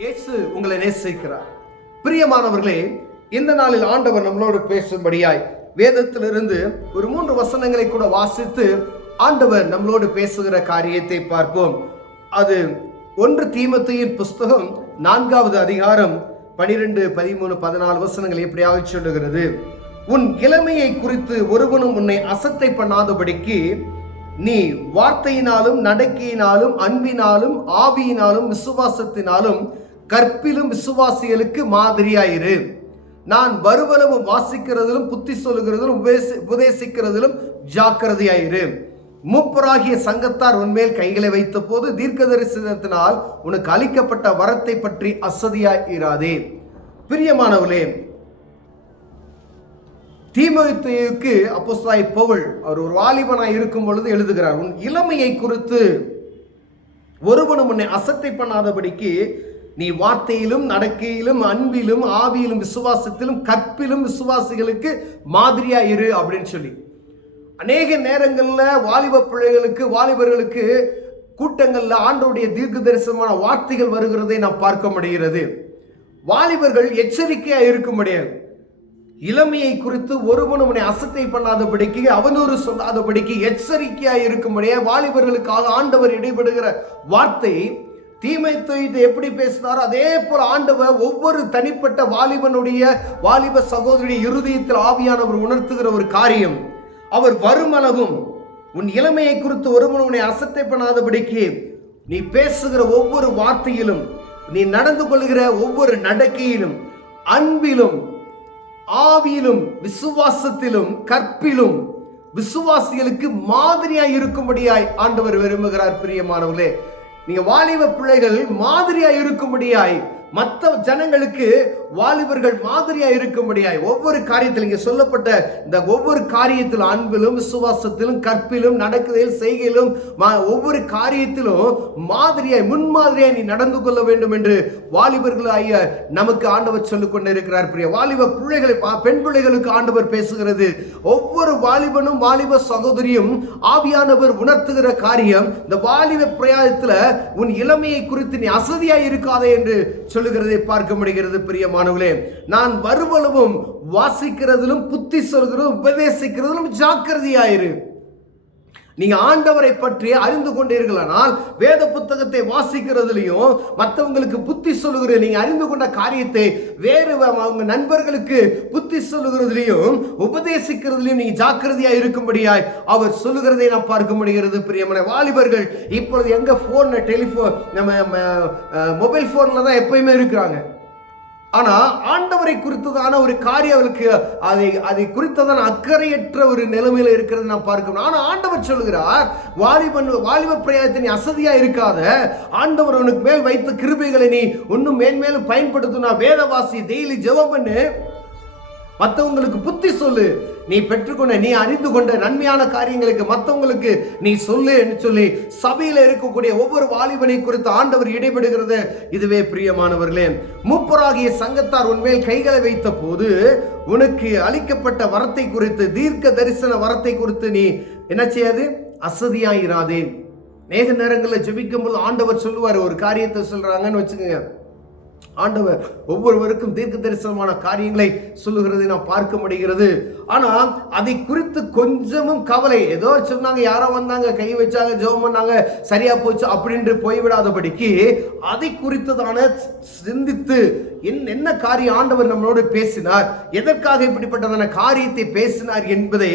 இயேசு உங்களை நேசிக்கிறார். பிரியமானவர்களே, இந்த நாளில் ஆண்டவர் நம்மளோடு பேசும்படியாய் வேதத்திலிருந்து ஒரு 3 வசனங்களை கூட வாசித்து ஆண்டவர் நம்மளோடு பேசுகிற காரியத்தை பார்ப்போம். அது 1 தீமோத்தேயுவின் புஸ்தகம் 4வது அதிகாரம் 12, 13, 14 வசனங்கள் எப்படியாக சொல்லுகிறது. உன் இளமையை குறித்து ஒருவனும் உன்னை அசட்டை பண்ணாதபடிக்கு நீ வார்த்தையினாலும் நடக்கையினாலும் அன்பினாலும் ஆவியினாலும் விசுவாசத்தினாலும் கற்பிலும் விசுவாசிகளுக்கு மாதிரியாயிரு. நான் வருவனவும் வாசிக்கிறதிலும் புத்தி சொல்லுகிறதிலும் உபதேசிக்கிறதிலும் ஜாக்கிரதையாயிரு. மூப்பராகிய சங்கத்தார் உன்மேல் கைகளை வைத்த போது தீர்க்க தரிசனத்தினால் உனக்கு அளிக்கப்பட்ட வரத்தை பற்றி அசதியாயிராதே. பிரியமானவர்களே, தீமோத்தேயுவுக்கு அப்போஸ்தலனாகிய பவுல் அவர் ஒரு வாலிபனாய் இருக்கும் பொழுது எழுதுகிறார். உன் இளமையை குறித்து ஒருவனும் உன்னை அசட்டை பண்ணாதபடிக்கு நீ வார்த்தையிலும் நடக்கையிலும் அன்பிலும் ஆவியிலும் விசுவாசத்திலும் கற்பிலும் விசுவாசிகளுக்கு மாதிரியா இரு அப்படின்னு சொல்லி அநேக நேரங்களில் வாலிப பிள்ளைகளுக்கு வாலிபர்களுக்கு கூட்டங்களில் ஆண்டவருடைய தீர்க்க தரிசனமான வார்த்தைகள் வருகிறதை நாம் பார்க்க முடிகிறது. வாலிபர்கள் எச்சரிக்கையா இருக்க முடியாது. இளமையை குறித்து ஒருவனும் அசட்டை பண்ணாதபடிக்கு அவனூறு சொல்லாதபடிக்கு எச்சரிக்கையா இருக்கும்படியா வாலிபர்களுக்காக ஆண்டவர் இடைபடுகிற வார்த்தை தீமோத்தேயுவை எப்படி பேசினாரோ அதே போல ஆண்டவர் ஒவ்வொரு தனிப்பட்ட வாலிப சகோதரியுடைய இருதயத்தில் ஆவியானவர் உணர்த்துகிற ஒரு காரியம். அவர் வருமளவும் உன் இளமையை குறித்து ஒருவன் உன்னை அசட்டை பண்ணாதபடிக்கு நீ பேசுகிற ஒவ்வொரு வார்த்தையிலும் நீ நடந்து கொள்கிற ஒவ்வொரு நடக்கையிலும் அன்பிலும் ஆவியிலும் விசுவாசத்திலும் கற்பிலும் விசுவாசிகளுக்கு மாதிரியாய் இருக்கும்படியாய் ஆண்டவர் விரும்புகிறார். பிரியமானவர்களே, நீங்க வாலிப பிள்ளைகள் மாதிரியா இருக்கும்படியாய் மற்ற ஜனங்களுக்கு வாலிபர்கள் மாதிரியா இருக்கும்படியாய் ஒவ்வொரு காரியத்தில் இங்கே சொல்லப்பட்ட இந்த ஒவ்வொரு காரியத்திலும் அன்பிலும் விசுவாசத்திலும் கற்பிலும் நடக்குதல் செய்கையிலும் ஒவ்வொரு காரியத்திலும் மாதிரியாய் முன்மாதிரியாய் நீ நடந்து கொள்ள வேண்டும் என்று வாலிபர்கள் ஆகிய நமக்கு ஆண்டவர் சொல்லிக் கொண்டு இருக்கிறார். பிரிய வாலிப பிள்ளைகளை பெண் பிள்ளைகளுக்கு ஆண்டவர் பேசுகிறது. ஒவ்வொரு வாலிபனும் வாலிப சகோதரியும் ஆவியானவர் உணர்த்துகிற காரியம் இந்த வாலிப பிரயாணத்துல உன் இளமையை குறித்து நீ அசதியாய் இருக்காதே என்று சொல்லுகிறதை பார்க்க முடிகிறது. பிரியமானவர்களே, நான் வருவளவும் வாசிக்கிறதிலும் புத்தி சொல்கிறதும் உபதேசிக்கிறதிலும் ஜாக்கிரதையாயிரு. நீங்க ஆண்டவரை பற்றி அறிந்து கொண்டீர்களானால் வேத புத்தகத்தை வாசிக்கிறதுலையும் மற்றவங்களுக்கு புத்தி சொல்லுகிற நீங்க அறிந்து கொண்ட காரியத்தை வேறு அவங்க நண்பர்களுக்கு புத்தி சொல்லுகிறதுலையும் உபதேசிக்கிறதுலையும் நீங்க ஜாக்கிரதையா இருக்கும்படியாய் அவர் சொல்லுகிறதை நாம் பார்க்க முடிகிறது. பிரியமான வாலிபர்கள் இப்பொழுது எங்க போன் டெலிபோன் நம்ம மொபைல் போன்ல தான் எப்பயுமே இருக்கிறாங்க. ஆனா ஆண்டவரை குறித்ததான ஒரு காரியம் அவருக்கு அதை குறித்ததான அக்கறையற்ற ஒரு நிலைமையில இருக்கிறது நாம் பார்க்கணும். ஆனா ஆண்டவர் சொல்லுகிறார், வாலிப பிரயாணத்தை நீ அசதியா இருக்காத. ஆண்டவர் உனக்கு மேல் வைத்த கிருபைகளை நீ இன்னும் மேன்மேலும் பயன்படுத்தினா வேதவாசி டெய்லி ஜெபம் பண்ணு, மற்றவங்களுக்கு புத்தி சொல்லு, நீ பெற்றுக்கொண்ட நீ அறிந்து கொண்ட நன்மையான காரியங்களுக்கு மற்றவங்களுக்கு நீ சொல்லு என்று சொல்லி சபையில் இருக்கக்கூடிய ஒவ்வொரு வாலிபனை குறித்து ஆண்டவர் இடைபடுகிறது. இதுவே பிரியமானவர்களே, மூப்பராகிய சங்கத்தார் உன்மேல் கைகளை வைத்த போது உனக்கு அளிக்கப்பட்ட வரத்தை குறித்து தீர்க்க தரிசன வரத்தை குறித்து நீ என்ன செய்யாது, அசதியாயிராதே. நேக நேரங்களில் ஜெபிக்கும் போது ஆண்டவர் சொல்லுவார், ஒரு காரியத்தை சொல்றாங்கன்னு வச்சுக்கோங்க, ஆண்டவர் ஒவ்வொருவருக்கும் தீர்க்க தரிசனமான காரியங்களை சொல்லுகிறதை நாம் பார்க்க முடிகிறது. ஆனால் அதை குறித்து கொஞ்சமும் கவலை, ஏதோ சொன்னாங்க, யாரோ வந்தாங்க, கை வச்சாங்க, ஜெபம் பண்ணாங்க, சரியா போச்சு அப்படின்னு போய்விடாதபடிக்கு அதை குறித்ததான சிந்தித்து என்ன காரியம் ஆண்டவர் நம்மளோடு பேசினார், எதற்காக இப்படிப்பட்டதான காரியத்தை பேசினார் என்பதை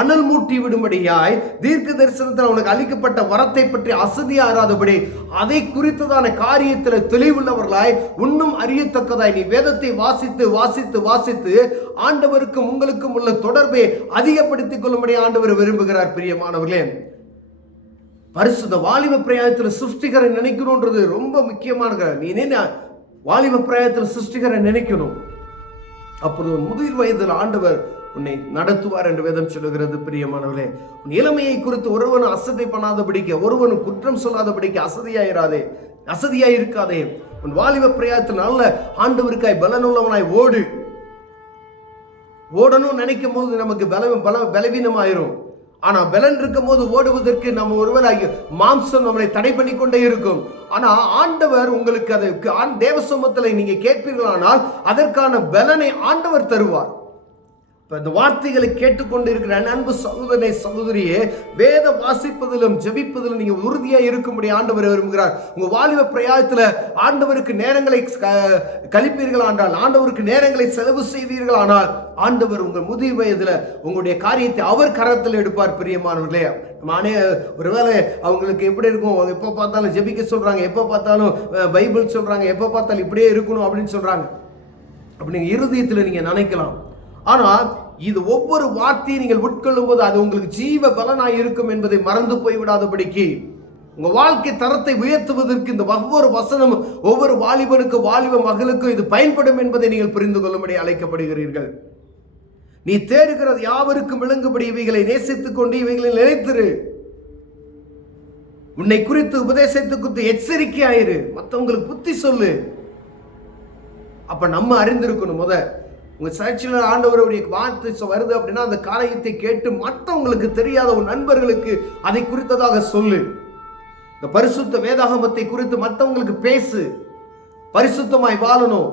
அனல் மூட்டி விடும்படியாய் தீர்க்க தரிசனத்தில் உனக்கு அளிக்கப்பட்ட வரத்தை பற்றி அசதியாராதபடி அதை குறித்ததான காரியத்தில் தெளிவுள்ளவர்களாய் இன்னும் அறியத்தக்கதாய் நீ வேதத்தை வாசித்து வாசித்து வாசித்து ஆண்டவருக்கும் உங்களுக்கும் உள்ள தொடர்பை அதிகப்படுத்திக் கொள்ளும்படி ஆண்டவர் விரும்புகிறார். பிரியமானவர்களே, பரிசுத்த வாலிப பிரயாணத்தில் சிருஷ்டிகரை நினைக்கணும்ன்றது ரொம்ப முக்கியமான. நீ என்ன வாலிப பிரயாணத்தில் சிருஷ்டிகரை நினைக்கணும். அப்போது முதிர் வயதில் ஆண்டவர் உன்னை நடத்துவார் என்று வேதம் சொல்லுகிறது. பிரியமானவர்களே, உன் இளமையை குறித்து ஒருவனும் அசட்டை பண்ணாதபடிக்க, ஒருவனும் குற்றம் சொல்லாதபடிக்க அசதியாய் இருக்காதே. உன் வாலிப பிரயாணத்தில் நல்ல ஆண்டவருக்காய் பலனுள்ளவனாய் ஓடணும் நினைக்கும் போது நமக்கு பலவீனமாயிரும். ஆனா பலன் இருக்கும் போது ஓடுவதற்கு நம்ம ஒருவேளை மாம்சம் நம்மளை தடை பண்ணி கொண்டே இருக்கும். ஆனா ஆண்டவர் உங்களுக்கு அதை தேவ சமூகத்தில் நீங்க கேட்பீர்களானால் அதற்கான பலனை ஆண்டவர் தருவார். இந்த வார்த்தைகளை கேட்டுக்கொண்டு இருக்கிற அன்பு சகோதரனை சகோதரியே, வேத வாசிப்பதிலும் ஜெபிப்பதிலும் நீங்க உறுதியா இருக்கும்படி ஆண்டவர் விரும்புகிறார். உங்க வாலிப பிரயாணத்துல ஆண்டவருக்கு நேரங்களை கழிப்பீர்கள் ஆனால், ஆண்டவருக்கு நேரங்களை செலவு செய்வீர்கள் ஆனால், ஆண்டவர் உங்கள் முதிர் வயதுல உங்களுடைய காரியத்தை அவர் கரத்தில் எடுப்பார். பிரியமானவர்களே, ஒருவேளை அவங்களுக்கு எப்படி இருக்கும், எப்போ பார்த்தாலும் ஜெபிக்க சொல்றாங்க, எப்போ பார்த்தாலும் பைபிள் சொல்றாங்க, எப்போ பார்த்தாலும் இப்படியே இருக்கணும் அப்படின்னு சொல்றாங்க. அப்படி நீங்க இருதயத்தில் நீங்க நினைக்கலாம். ஆனால் இது ஒவ்வொரு வார்த்தையை நீங்கள் உட்கொள்ளும் போது அது உங்களுக்கு ஜீவ பலனாய் இருக்கும் என்பதை மறந்து போய்விடாதபடிக்கு உங்க வாழ்க்கை தரத்தை உயர்த்துவதற்கு இந்த ஒவ்வொரு வசனமும் ஒவ்வொரு வாலிபனுக்கும் வாலிப மகளுக்கும் இது பயன்படும் என்பதை நீங்கள் புரிந்து கொள்ளும்படி அழைக்கப்படுகிறீர்கள். நீ தேடுகிறது யாவருக்கும் விளங்கும்படி இவைகளை நேசித்துக் கொண்டு இவைகளை நினைத்திரு. உன்னை குறித்து உபதேசத்துக்கு எச்சரிக்கையாயிரு, மற்றவங்களுக்கு புத்தி சொல்லு. அப்ப நம்ம அறிந்திருக்கணும். உங்க சர்ச்சில் ஆண்டவருடைய வார்த்தை வருது அப்படின்னா அந்த காரியத்தை கேட்டு மற்றவங்களுக்கு தெரியாத உன் நண்பர்களுக்கு அதை குறித்ததாக சொல்லு. இந்த பரிசுத்த வேதாகமத்தை குறித்து மற்றவங்களுக்கு பேசு. பரிசுத்தமாய் வாழணும்.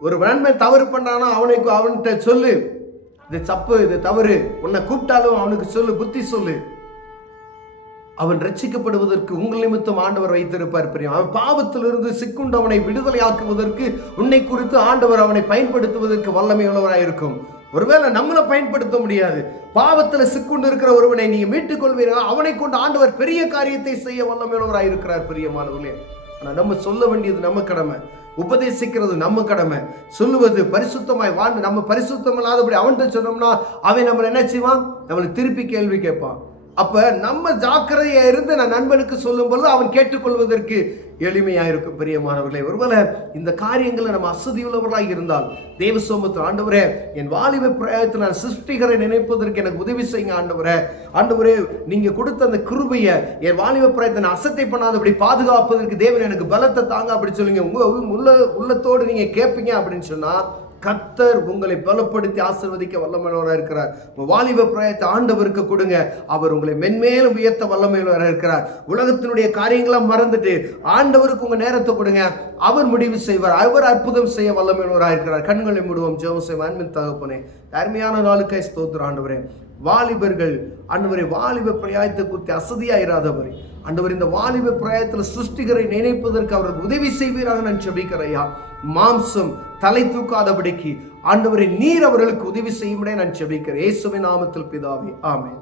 ஒரு நண்பன் தவறு பண்ணானா அவன்கிட்ட சொல்லு, இது தப்பு, இது தவறு. உன்னை கூப்பிட்டாலும் அவனுக்கு சொல்லு, புத்தி சொல்லு. அவன் ரட்சிக்கப்படுவதற்கு உங்கள் நிமித்தம் ஆண்டவர் வைத்திருப்பார். அவன் பாவத்திலிருந்து சிக்குண்டவனை விடுதலை ஆக்குவதற்கு உன்னை குறித்து ஆண்டவர் அவனை பயன்படுத்துவதற்கு வல்லமை உள்ளவராயிருக்கும். ஒருவேளை நம்மளை பயன்படுத்த முடியாது. பாவத்தில் சிக்குண்டு இருக்கிற ஒருவனை நீங்க மீட்டுக் கொள்வீர்கள், அவனை கொண்டு ஆண்டவர் பெரிய காரியத்தை செய்ய வல்லமை உள்ளவராயிருக்கிறார். பிரியமானவர்களே, ஆனால் நம்ம சொல்ல வேண்டியது நம்ம கடமை, உபதேசிக்கிறது நம்ம கடமை, சொல்லுவது பரிசுத்தமாய் வாழ்ந்து நம்ம பரிசுத்தம் இல்லாதபடி அவன்கிட்ட சொன்னோம்னா அவன் நம்மளை என்ன செய்வான், நம்மளை திருப்பி கேள்வி கேட்பான். அப்ப நம்ம ஜாக்கிரதையா இருந்து நான் நண்பனுக்கு சொல்லும் பொழுது அவன் கேட்டுக்கொள்வதற்கு எளிமையா இருக்கும். பிரியமானவர்களே, ஒருவேளை இந்த காரியங்களை நம்ம அசதியுள்ளவர்களாக இருந்தால் தேவ சமூகத்தில் ஆண்டவரே, என் வாலிப பிரயாணத்தில் நான் சிருஷ்டிகரை நினைப்பதற்கு எனக்கு உதவி செய்யுங்க ஆண்டவரே. ஆண்டவரே, நீங்க கொடுத்த அந்த கிருபையை என் வாலிப பிரயாணத்தை நான் அசட்டை பண்ணாதபடி பாதுகாப்பதற்கு தேவன் எனக்கு பலத்தை தாங்க அப்படி சொல்லுங்க. உங்க உள்ளத்தோடு நீங்க கேட்பீங்க அப்படின்னு சொன்னா கர்த்தர் உங்களை பலப்படுத்தி ஆசீர்வதிக்க வல்லமையுள்ளவராக இருக்கிறார். உங்க வாலிப பிரயாணத்தை ஆண்டவருக்கு கொடுங்க, அவர் உங்களை மென்மேலும் உயர்த்த வல்லமையுள்ளவராக இருக்கிறார். உலகத்தினுடைய காரியங்களாம் மறந்துட்டு ஆண்டவருக்கு உங்க நேரத்தை கொடுங்க, அவர் முடிவு செய்வார். அவர் அற்புதம் செய்ய வல்லமையுள்ளவராக இருக்கிறார். கண்களை மூடுவோம், ஜெபம் செய்வோம். அன்பின் தகப்பனே, அருமையான நாளுக்காய் ஸ்தோத்திரம் ஆண்டவரே. வாலிபர்கள் ஆண்டவரே, வாலிப பிரயாணத்தை குறித்து அசதியாயிராதவரே ஆண்டவர், இந்த வாலிப பிரயாணத்தில் சிருஷ்டிகரை நினைப்பதற்கு அவர்கள் உதவி செய்வீராக நான் ஜெபிக்கிறையா. மாம்சம் தலை தூக்காதபடிக்கு ஆண்டவரை நீர் அவர்களுக்கு உதவி செய்யும்படியாக நான் ஜெபிக்கிறேன். இயேசுவின் நாமத்தில் பிதாவே, ஆமென்.